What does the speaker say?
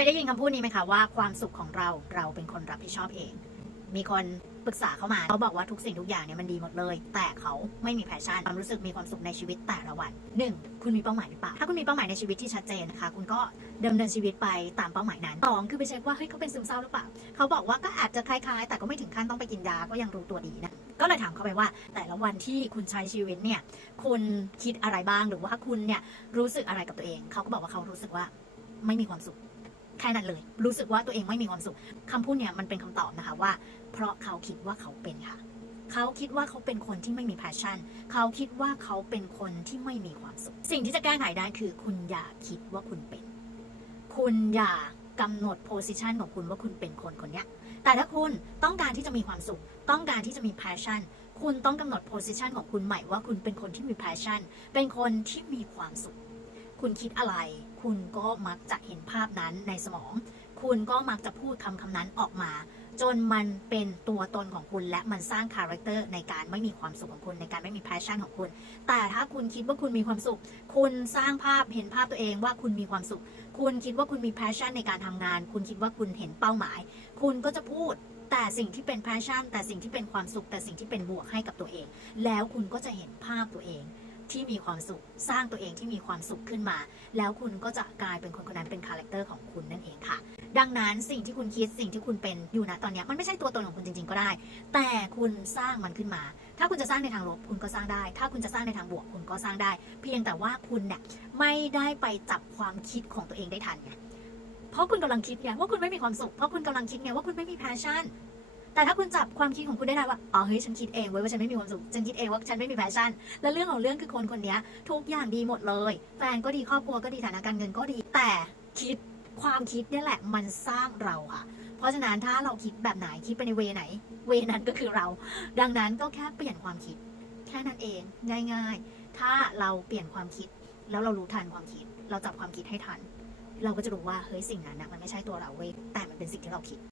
ยได้ยินคำพูดนี้ไหมคะว่าความสุขของเราเราเป็นคนรับผิดชอบเอง มีคนปรึกษาเข้ามาเขาบอกว่าทุกสิ่งทุกอย่างเนี่ยมันดีหมดเลย แต่เขาไม่มีแพชชั่นความรู้สึกมีความสุขในชีวิตแต่ละวันหนึ่งคุณมีเป้าหมายหรือเปล่าถ้าคุณมีเป้าหมายในชีวิตที่ชัดเจนนะคะคุณก็ดำเนินชีวิตไปตามเป้าหมายนั้นสองคือไปเช็คว่าเฮ้ยเขาเป็นซึมเศร้าหรือเปล่าเขาบอกว่าก็อาจจะคล้ายๆ แต่ก็ไม่ถึงขั้นต้องไปกินยาก็ยังรู้ตัวดีนะก็เลยถามเขาไปว่า แต่ละวันที่คุณใช้ชีวิตเนี่ยคุณคิดอะไรบ้างหรือว่าคุณเนี่ยรู้สึกอะไรกับตัวเองเขาก็บอกว่าเขารู้สึกว่าไม่มีความสุข แค่นั้นเลย รู้สึกว่าตัวเองไม่มีความสุขคำพูดเนี่ยมันเป็นคำตอบนะคะว่า เพราะเขาคิดว่าเขาเป็นค่ะ เขาคิดว่าเขาเป็นคนที่ไม่มี passion เขาคิดว่าเขาเป็นคนที่ไม่มีความสุข สิ่งที่จะแก้ไขได้คือคุณอย่าคิดว่าคุณเป็น คุณอย่ากำหนด position ของคุณว่าคุณเป็นคนคนนี้แต่ถ้าคุณต้องการที่จะมีความสุข ต้องการที่จะมี passion คุณต้องกำหนด position ของคุณใหม่ว่าคุณเป็นคนที่มี passion เป็นคนที่มีความสุข คุณคิดอะไร คุณก็มักจะเห็นภาพนั้นในสมอง คุณก็มักจะพูดคำคำนั้นออกมา จนมันเป็นตัวตนของคุณและมันสร้างคาแรคเตอร์ในการไม่มีความสุขของคุณในการไม่มี passion ของคุณ แต่ถ้าคุณคิดว่าคุณมีความสุข คุณสร้างภาพเห็นภาพตัวเองว่าคุณมีความสุข คุณคิดว่าคุณมี passion ในการทำงาน คุณคิดว่าคุณเห็นเป้าหมาย คุณก็จะพูดแต่สิ่งที่เป็น passion แต่สิ่งที่เป็นความสุข แต่สิ่งที่เป็นบวกให้กับตัวเอง แล้วคุณก็จะเห็นภาพตัวเอง ที่มีความสุข สร้างตัวเองที่มีความสุขขึ้นมา แล้วคุณก็จะกลายเป็นคนคนนั้นเป็นคาแรคเตอร์ของคุณนั่นเองค่ะ ดังนั้นสิ่งที่คุณคิดสิ่งที่คุณเป็นอยู่นะตอนนี้มันไม่ใช่ตัวตนของคุณจริง ๆ ก็ได้ แต่คุณสร้างมันขึ้นมา ถ้าคุณจะสร้างในทางลบคุณก็สร้างได้ ถ้าคุณจะสร้างในทางบวกคุณก็สร้างได้ เพียงแต่ว่าคุณเนี่ยไม่ได้ไปจับความคิดของตัวเองได้ทันไงเพราะคุณกำลังคิดไงว่าคุณไม่มีความสุข เพราะคุณกำลังคิดไงว่าคุณไม่มี passion แต่ถ้าคุณจับความคิดของคุณได้ได้ว่าอ๋อเฮ้ยฉันคิดเองเว้ยว่าฉันไม่มีความสุขฉันคิดเองว่าฉันไม่มี passion และเรื่องของเรื่องคือคนคนนี้ทุกอย่างดีหมดเลย แฟนก็ดีครอบครัวก็ดีฐานะการเงินก็ดี แต่คิดความคิดนี่แหละมันสร้างเราค่ะ เพราะฉะนั้นถ้าเราคิดแบบไหนคิดไปในเวไหน เวนั้นก็คือเรา ดังนั้นก็แค่เปลี่ยนความคิด แค่นั้นเองง่าย ๆ ถ้าเราเปลี่ยนความคิด แล้วเรารู้ทันความคิด เราจับความคิดให้ทัน เราก็จะรู้ว่าเฮ้ยสิ่งนั้นนะมันไม่ใช่ตัวเราเว้ยแต่มันเป็นสิ่งที่เราคิด